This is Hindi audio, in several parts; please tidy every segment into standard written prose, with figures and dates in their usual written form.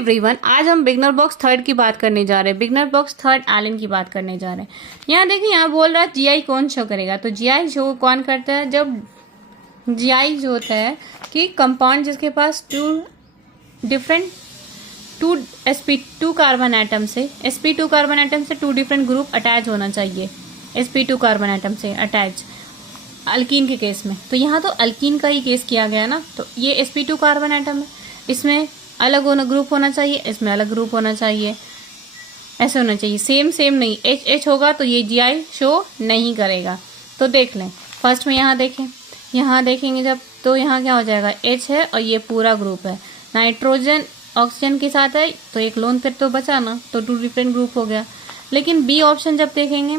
एवरीवन, आज हम बिगनर बॉक्स थर्ड की बात करने जा रहे हैं। बिगनर बॉक्स थर्ड एलन की बात करने जा रहे हैं। यहाँ देखिए, यहाँ बोल रहा है जीआई कौन शो करेगा। तो जीआई शो कौन करता है? जब जीआई जो होता है कि कंपाउंड जिसके पास टू sp2 कार्बन एटम से sp2 कार्बन एटम से टू डिफरेंट ग्रुप अटैच होना चाहिए। sp2 कार्बन एटम से अटैच अल्कीन के केस में। तो यहाँ तो अल्कीन का ही केस किया गया ना। तो ये sp2 कार्बन एटम है, इसमें अलग होना ग्रुप होना चाहिए, इसमें अलग ग्रुप होना चाहिए, ऐसे होना चाहिए। सेम सेम नहीं, एच एच होगा तो ये जीआई शो नहीं करेगा। तो देख लें, फर्स्ट में यहाँ देखें, यहाँ देखेंगे जब, तो यहाँ क्या हो जाएगा, एच है और ये पूरा ग्रुप है। नाइट्रोजन ऑक्सीजन के साथ है तो एक लोन पेयर तो बचा ना, तो टू डिफरेंट ग्रुप हो गया। लेकिन बी ऑप्शन जब देखेंगे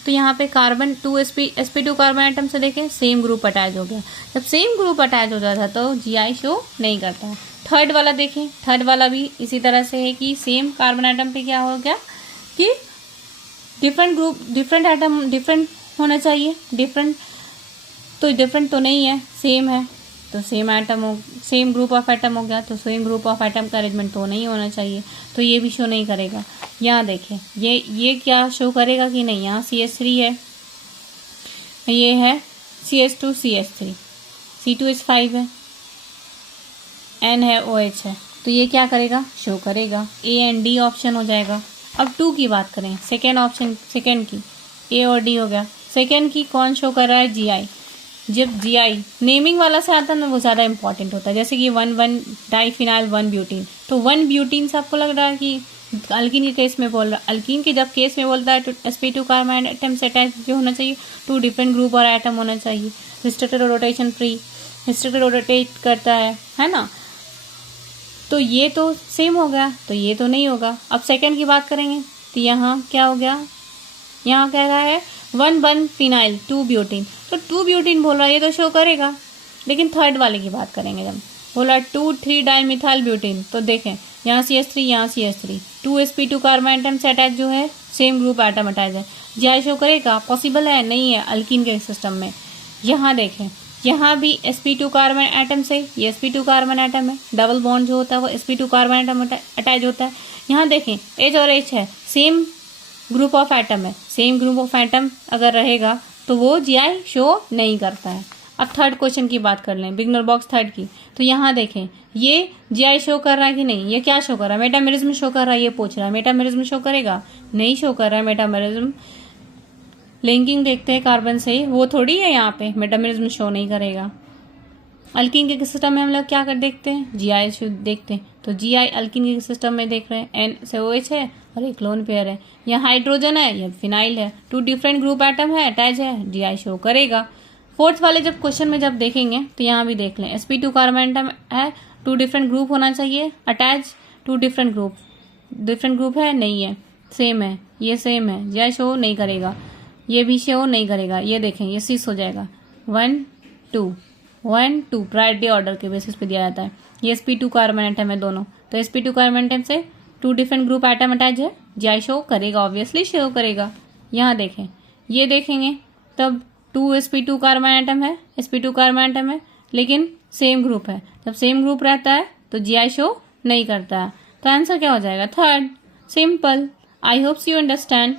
तो यहाँ पे कार्बन sp2 कार्बन एटम से देखें सेम ग्रुप अटैच हो गया। जब सेम ग्रुप अटैच हो जाता तो जीआई शो नहीं करता है। थर्ड वाला देखें, थर्ड वाला भी इसी तरह से है कि सेम कार्बन एटम पे क्या हो गया कि different group, different atom different होना चाहिए। डिफरेंट तो नहीं है, सेम है तो सेम एटम हो, सेम ग्रुप ऑफ एटम हो गया। तो सेम ग्रुप ऑफ एटम का अरेंजमेंट तो नहीं होना चाहिए, तो ये भी शो नहीं करेगा। यहाँ देखें, ये क्या शो करेगा कि नहीं। यहाँ CH3 है, ये है CH2 CH3, C2H5 है, N है, OH है, तो ये क्या करेगा, शो करेगा। A एंड D ऑप्शन हो जाएगा। अब 2 की बात करें, सेकेंड ऑप्शन, सेकेंड की A और D हो गया। सेकेंड की कौन शो कर रहा है, GI। जब GI नेमिंग वाला से आता है ना, वो ज़्यादा इंपॉर्टेंट होता है। जैसे कि 1 डाइफिनाइल 1 ब्यूटीन, तो 1 ब्यूटीन से आपको लग रहा है कि अल्कीन के केस में बोल रहा है। अल्कीन के जब केस में बोलता है तो sp2 कार्बन एटम से अटैच जो होना चाहिए, टू डिफरेंट ग्रुप और एटम होना चाहिए। Restricted rotation free, restricted rotate करता है ना। तो ये तो सेम हो गया, तो ये तो नहीं होगा। अब सेकेंड की बात करेंगे तो यहाँ क्या हो गया, यहाँ कह रहा है 1 फिनाइल 2 ब्यूटीन, तो 2 ब्यूटीन बोल रहा है, ये तो शो करेगा। लेकिन थर्ड वाले की बात करेंगे, जब बोला 2,3 डाइमिथाइल ब्यूटीन, तो देखें यहाँ CH3, यहाँ CH3, 2 sp2 कार्बन एटम से अटैच जो है, सेम ग्रुप एटम अटैच है। जीआई शो करेगा? पॉसिबल है नहीं है अल्कीन के सिस्टम में। यहाँ देखें, यहाँ भी sp2 कार्बन एटम से, ये sp2 कार्बन एटम है, डबल बॉन्ड जो होता है वो sp2 कार्बन एटम अटैच होता है। यहाँ देखें H और H है, सेम ग्रुप ऑफ एटम है, सेम ग्रुप ऑफ एटम अगर रहेगा तो वो जीआई शो नहीं करता है। अब थर्ड क्वेश्चन की बात कर लें, बिगनर बॉक्स थर्ड की। तो यहाँ देखें, ये जीआई शो कर रहा है कि नहीं, ये क्या शो कर रहा है, मेटामेरिज्म शो कर रहा है। ये पूछ रहा है मेटामेरिज्म शो करेगा, नहीं शो कर रहा है मेटामेरिज्म। लिंकिंग देखते हैं कार्बन से, वो थोड़ी है यहाँ पे, मेटामेरिज्म शो नहीं करेगा। अल्कीन के सिस्टम में हम लोग क्या कर देखते हैं, जीआई शो देखते हैं। तो जीआई अल्कीन के सिस्टम में देख रहे हैं, N से OH है और एक लोन पेयर है, यहाँ हाइड्रोजन है, यह फिनाइल है, टू डिफरेंट ग्रुप एटम है, अटैच है, जीआई शो करेगा। फोर्थ वाले जब क्वेश्चन में जब देखेंगे तो यहाँ भी देख लें, sp2 कार्बन एटम है, टू डिफरेंट ग्रुप होना चाहिए, अटैच टू डिफरेंट ग्रुप है, नहीं है, सेम है, ये सेम है, जीआई शो नहीं करेगा, ये भी शो नहीं करेगा। ये देखें, ये 6 हो जाएगा, 1 2 प्रायोरिटी ऑर्डर के बेसिस पे दिया जाता है। ये sp2 कार्बन एटम है दोनों, तो sp2 कार्बन एटम से two different group atom attach है, जीआई शो करेगा, ऑब्वियसली शो करेगा। यहाँ देखें, ये देखेंगे तब 2 sp2 कार्बन एटम है, sp2 कार्बन एटम है, लेकिन सेम ग्रुप है। जब सेम ग्रुप रहता है तो जीआई शो नहीं करता है। तो आंसर क्या हो जाएगा, third. Simple. I hope you understand.